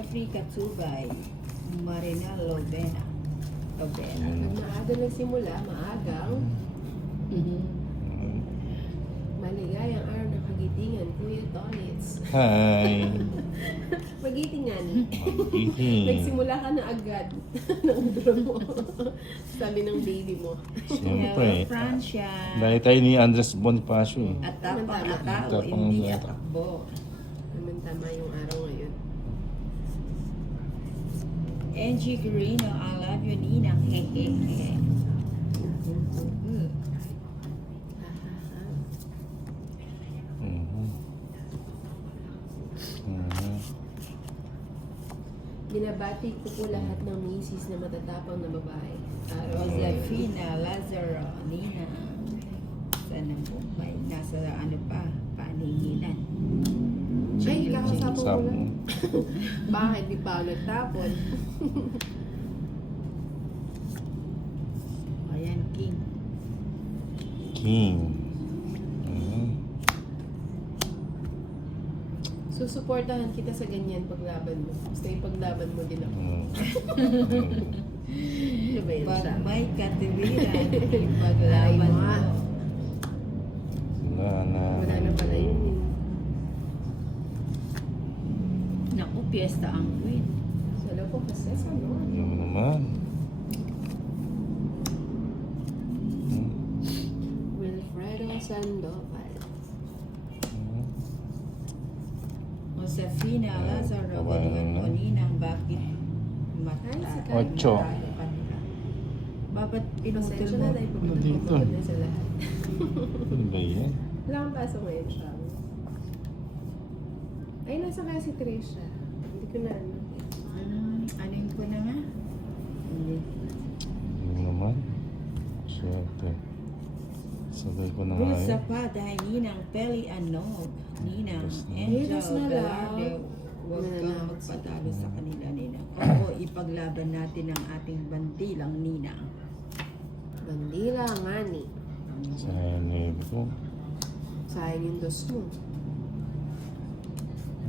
Jeffrey Katsubay, Marina Lovena. Maaga nagsimula, maagang maligayang araw ng kagitingan, Kuya Tolits. Hi. Magitingan. Magiting. Nagsimula ka na agad ng draw mo. Sabi ng baby mo. Siyempre. Francia. Dahil tayo ni Andres Bonifacio eh. At tapang na tao, Tapang hindi na- atakbo. Naman tama yung araw ngayon. Angie Guerrino, I love you, Ninang. Hehehe. Mhm. Mhm. Binabati ko po lahat ng misis na matatapang na babae. Josefina Lazaro, Ninang. Sana po may nasa ano pa, panihilan. Ay, kakasapang ko Sabi lang. mo. Bakit di pa ako nagtapon? Ayan, King. King. Mhm. Susuportahan kita sa ganyan paglaban mo. Basta ipaglaban mo din ako. Mhm. Ano ba yun Pag siya? may katiwiran, ipaglaban Ay, mo. ma. Wala na. Wala na pala yun eh. Naku, piyesta ang queen. Sala ko kasi sa ano? Ano naman? Mhm. Wilfredo Sandoval. Mhm. Josefina Lazaro, Kawayan Galion na. o Ninang, bakit Ay, si Kyle. Ocho. matalo ka nila? Bakit pinutol Pasensya mo? na dahil Ano dito? pagpapagod na sa lahat. Ano ba yan? Wala kang pasok ngayon siya. Ay, nasa kaya si Trisha. Hindi ko na ano. Anin ko na nga? Hindi. Ano naman? Swerte. Sabay ko na nga Bulsa eh. pa dahil Ninang Peli Anog. Ninang Tapos na. Angel Tapos na lang. Velarde. Huwag kang Nananakot magpatalo sa kanila, Ninang. Oo, ipaglaban natin ang ating bandilang Ninang. Bandila nga ni. Sayang eh. Ko. Sayang yung dos mo.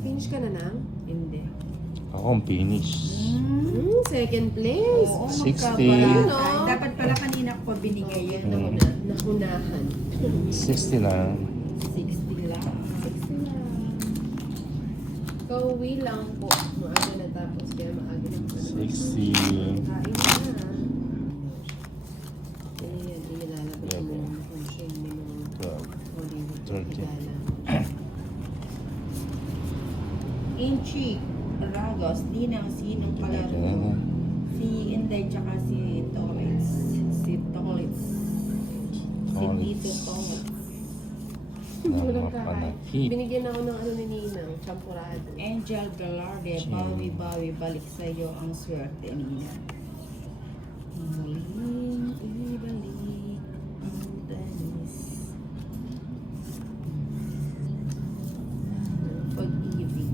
Finish ka na nang? Hindi. Ako ang finish. Second place. Oo, 60. magkaparaan. No? Dapat pala kanina ko pa binigay yun. Mm. Nakunahan. 60 lang. 60 lang. 60 lang. Kauwi lang po. Maaga na tapos kaya maaga na po. 60. Kain na. Ayan, ilalabas Yeah, mo yung function mo ng 12. Hollywood 30. Igala. Inchi Ragos, Ninang, sinong kalaro? Si Inday tsaka si Tolitz. Si Tolitz. Si Tito Tolitz. Walang kakain. Napapanakit. Binigyan ako ng ano ni Ninang, champurado. Angel Velarde, bawi-bawi, balik sa'yo ang swerte, Ninang. Muling ibalik ang tanis. Pag-ibig.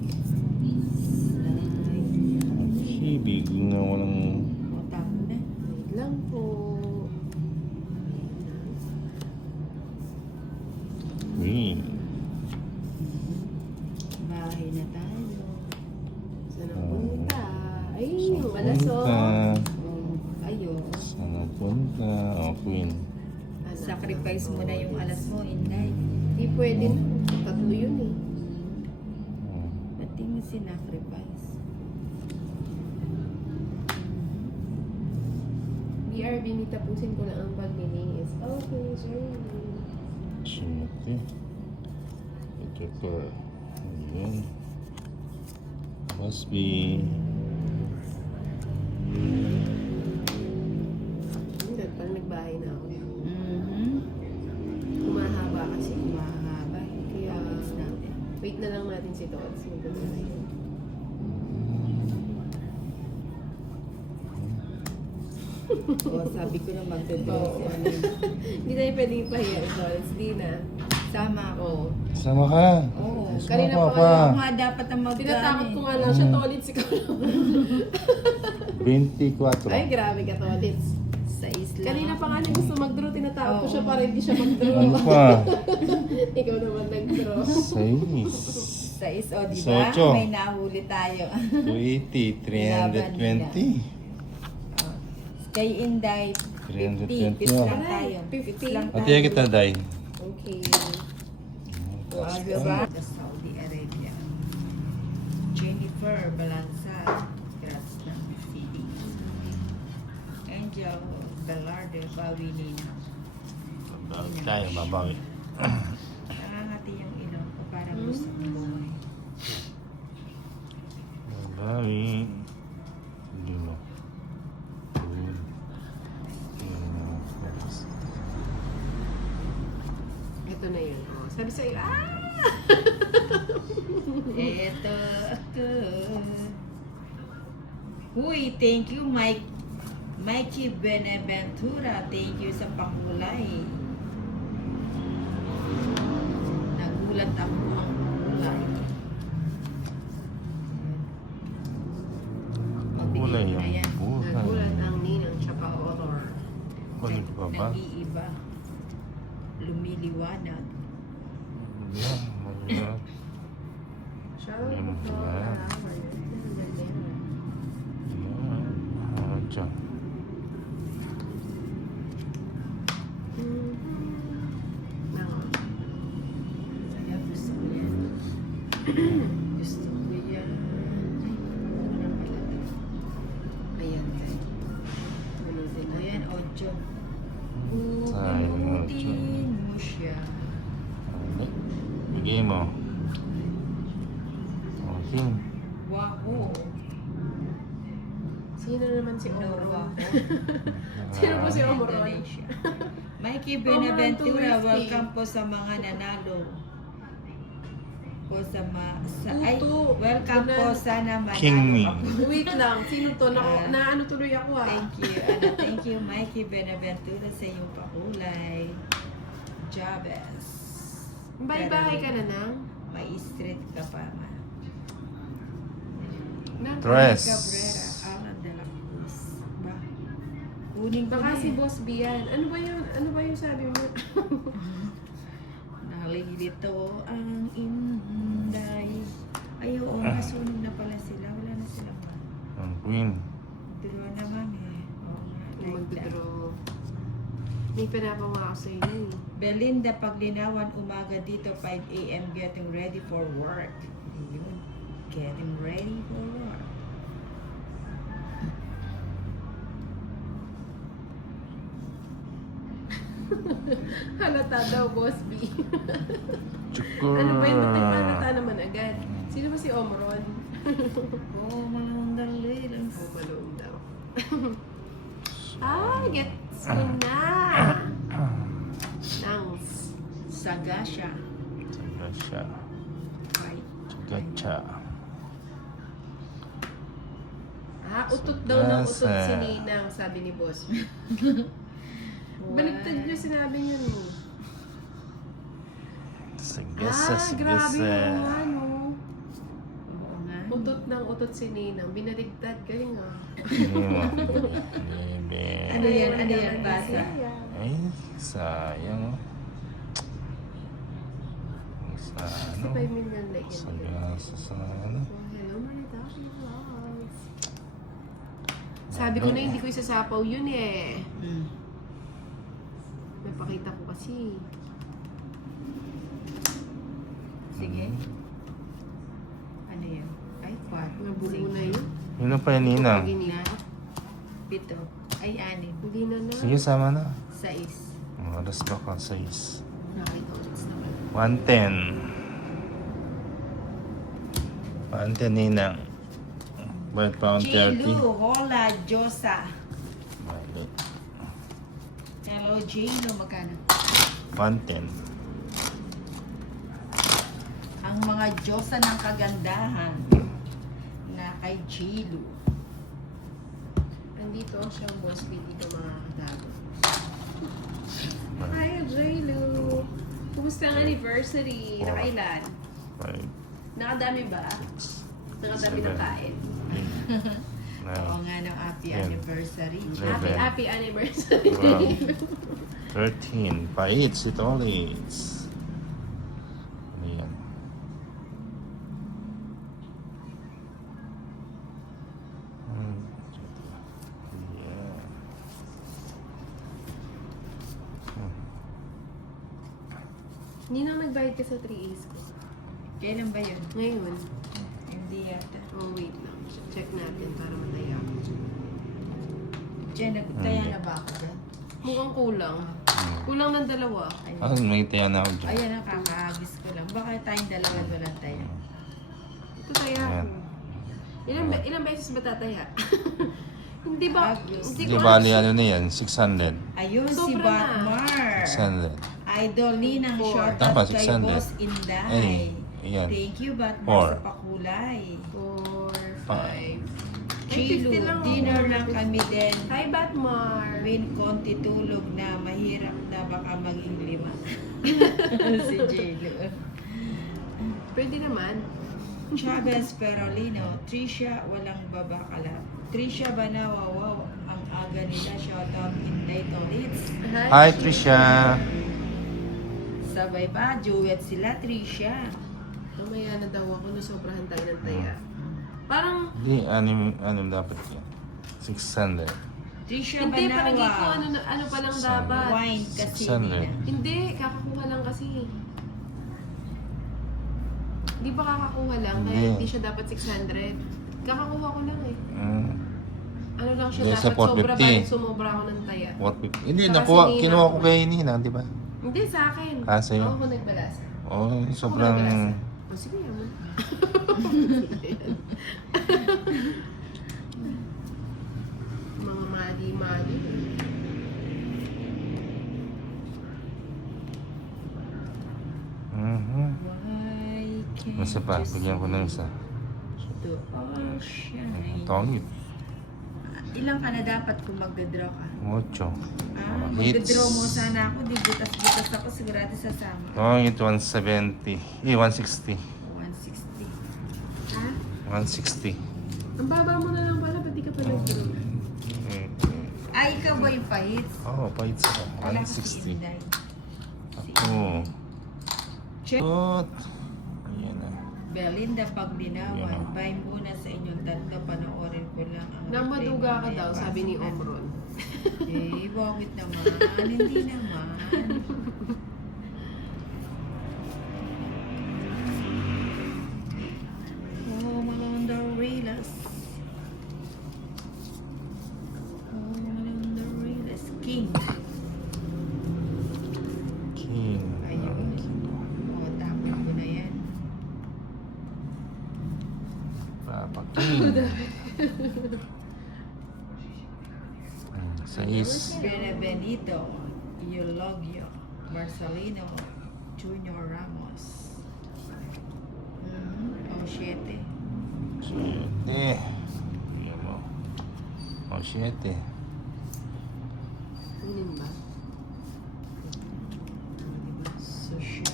Hibig na walang... Otak na. Wait lang po. Uy. Bahay na tayo. Saan ang punta? Ay, yung Punta. alasong. Ayun. Saan ang punta? Oh, Queen. Sacrifice mo na yung alas mo, Inday. Hindi pwede. Tatlo yun eh. Hmm. Ba't di mo sinacrifice? BRB, tapusin ko lang ang paglilinis. Okay, sorry. Siyempre. Ito ko. Ayan. Must be... Hindi, parang nagbahay na ako. Mm-hmm. Kumahaba kasi. Mahaba. Kaya, Tapos natin. wait na lang natin si Tots. Magpunta na yun. O, sabi ko na magdodraw si ano. Hindi tayo pwedeng ipahiya, Tots. Di na. Sama ako. Sama ka. Oo. Kanina Sama pa Ako nga dapat ang Tinatakot ko nga lang siya, Tolits, ikaw naman. 24. Ay, grabe ka, Tolits. Sa isla. Kanina pa nga niya gusto mag-draw, tinatakot ko siya para hindi siya mag-draw. Ano pa? Ikaw naman nag-draw. 6. 6, o di ba? 18. May nahuli tayo. 280, 320. Oh. Kay Inday, 50. 320. Pits lang tayo. 50. Pits lang tayo. Ate, kita, Day. Okay. O, diba? Sa Saudi Arabia. Jennifer Balanza. Grats ng CD. Angel Velarde, Bawi Nina. Babawi tayo, babawi. Nangangati yung ilong ko, parang gusto kong buhay. Babawi. Hindi mo. Good. Ito na yun. Oh, sabi sa'yo, Eto ako. Uy, thank you, Mikey Benaventura. Thank you sa pakulay. Nagulat ako ang pakulay. Kulay Mabigay na yung yan. buhay. Nagulat ang ninang siya pa color. Kulit pa ba? Nag-iiba. Lumiliwanag. Yan, mahirap. Siya, Yan, color. Yan. Diyan. Kaya gusto ko yan. Gusto ko yan. Ay, wala pala to. Ayan, guys. Ulitin na Ayan, 8. Sayang, Uulitin mo siya. Bigay mo. Okay. Wow. Sino naman si No, Omron? wow. Sino po si Omron? Indonesia. Mikey Omron Benaventura, 250. welcome po sa mga nanalo. Po sa ay, Tutu. welcome po sana manalo. King me. ako. Wait lang, sino to? Naano tuloy ako Thank you. Thank you, Mikey Benaventura, sa iyong pakulay. Jabez. Bye-bye ka na nang? May street ka pa, ma. Tres. Cabrera, Alan de la Cruz. Ba? Kunin ko Baka na si eh. Boss Bian. Ano ba yun? Ano ba yung sabi mo? Nalilito ang Inday. Ay, oo, nasunog na pala sila. Wala na silang ma. Ang queen. Dalawa naman eh. Oo nga, like that. Mag-draw. May pinapangaw sa inyo eh. Belinda Paglinawan, umaga dito, 5 a.m. Getting ready for work. Yun. Getting ready for work. Halata daw, Boss B. Chukur. Ano ba yung halata naman agad? Sino ba si Omron? Oo, mga hundali lang. Oh, maloom daw. Gets ko na! Nangs. Sagasha. Sagasya. Ay, Gacha. Utot daw ng utot Sagasa. si Ninang, sabi ni Boss B. Baligtad niyo sinabi niyo eh. Sagasa, Grabe sagasa. yung ano. oo nga. Utot ng utot si Ninang. Binaligtad kayo nga. Ano yan? Ano yan, basa? Ay, sayang. Sa ano? 65 million like yun. Sagasa sa ano? Oh, hello, Manita. Vlogs. Sabi ko na hindi ko isasapaw yun eh. Hmm. Napakita ko kasi. Sige. Ano yan? Ay, 4. Nabulo na yun. Yun pa yan, Ninang. Ginip. 7. Ay, 6. Hindi na na. Sige, sama na. 6. Oras ba ka? 6. Nakita ulit naman. 110. 110, Ninang. Bad pound 30. Chilu, hola, Josa. Violet. Hello, Jano, magkano? 110. Ang mga Diyosa ng kagandahan na kay Chilu. Andito siyang Boss B dito mga kadago. Hi, J-Lu! Kumusta ang anniversary? Nakailan? 5. Nakadami ba? Nakadami na kain. Oo nga ng happy Yan. anniversary. Yan. Happy anniversary! Wow. 13. Paits, it always. Hindi na nagbayad ka sa 3As ko. Kailan ba yun? Ngayon. Hindi yata. Oh, wait lang. Check natin para mataya ako. Diyan, nagtaya na ba ako dyan? Mukhang kulang. Kulang ng 2. Ah, may tiyan na ako dyan. Ayan ang kakahagis ko lang. Baka tayong dalawa walang tayo. Ito taya Ayan. ko. Ilang beses ba tataya? Hindi ba? Obvious. Hindi Di ko bali ano na yan? 600. Ayun, si Sobra na. Batmar. 600. Idol Ninang Four. short Tama, kay 600. Boss Inday. Ay, ayan. Thank you, Batmar, Four. sa pakulay. 4, 5. Five. Chilo, 50 lang. dinner lang kami din. Hi, Batmar. Win, konti tulog na, mahirap na baka maging 5. Si Chilo. Pwede naman. Chavez Perolino, Trisha, walang babakalat. Trisha Banawa, wow, ang aga nila. Shoutout Inday Tolits. Hi, Trisha. Sabay pa, duet sila, Trisha. Mamaya na daw ako na sobrahan tayo ng taya. Parang, Hindi, anim dapat yan. 600. Trisha hindi, Banawa. palagi ko ano pa lang dapat. Wine kasi 600. nila. Hindi, kakakuha lang kasi. Hindi ba kakakuha lang? Kaya Hindi. hindi siya dapat 600. Kakakuha ko lang eh. Ano lang siya Hindi, sa dapat sobra 450. ba? Sumobra ako ng taya. What? Hindi, Saka nakuha, si Nina. kinuha ko kay Nina, di ba? Hindi, sa akin. Ah, sa'yo? Ako nagbalasa. Oh, Ako sobrang... nagbalasa. O sige, yaman. Mga mali-mali. Mhm. Why can't Isa pa, you bigyan ko ng isa. to all shine? Tongit. Ilang ka na dapat kung magdadraw ka? 8. Magdadraw mo sana ako, di butas-butas ako, sigurado sasama. Tongit 170. 160. 160. Ha? 160. Ang baba mo na lang pala, ba't di ka pa nag-draw? Ay, ikaw ba yung pahits? Oh, pahit sa Wala ka si 160. Inday. Si Oh. Check. Good. Ayan na. Belinda Paglinawan, Yeah. buy muna sa inyong tatlo, panoorin ko lang ang Namaduga ka replay daw, mamaya, sabi ni pasok na. Omron. Eh, wawit naman. Hindi naman. Home along the relas. Home along the relas. King. King. Ayun. O, tapon ko na yan. Papa King. Sais. Benito, Eulogio, Marcelino, Junior Ramos. O, 7. 7. Bigyan mo. Oh, 7. Kunin ba? Social.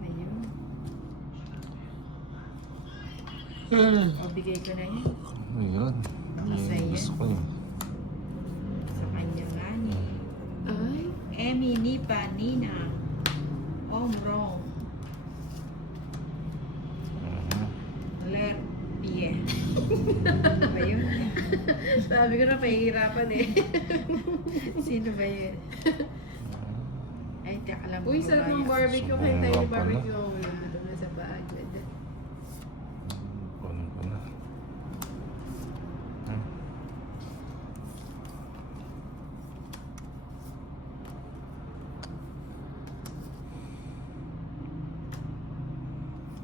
Ayun. O, bigay ko na yan. Ayun. Masaya. Yung gusto ko yun. Sa kanya nga ni. Ay, Emmy, Nipa, Nina. Omrong. Mhm. Ler. Pie. Ayun. sabi ko na pahihirapan eh. Sino ba yun? Ay, teka lang. Uy, sarap ng barbecue. Kain tayo Sumunga ni pa barbecue. Ang ulam dito na sa Baagad. Kunin ko na. Hmm.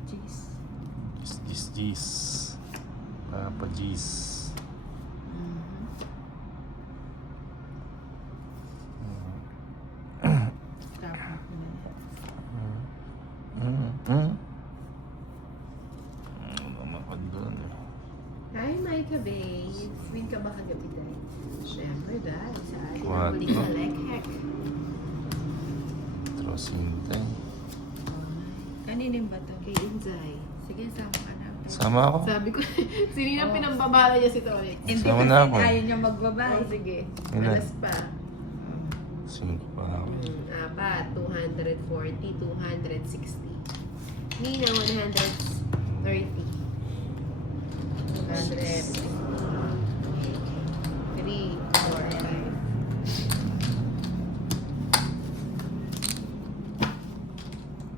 Jeez. Gis. Papa Gis. Tapos ko na yan. Ano ka doon eh. Hi, Micah Babe. Win ka ba kagabi dahil? Siyempre dahil sa atin What? ang huling kalek-hek. Trosinte. Kaninin ba to? Kay Inzay. Sige, sama ka na. Sama ako. Sabi ko, sino na pinambabala niya si Tony? Hindi Sama kasi na ako. ayaw niya magbabay. Oh, sige. Ilan? Alas pa. 5 pa ako. 4, 240, 260. Nina, 130. 100. 3, 4, 5.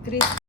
Chris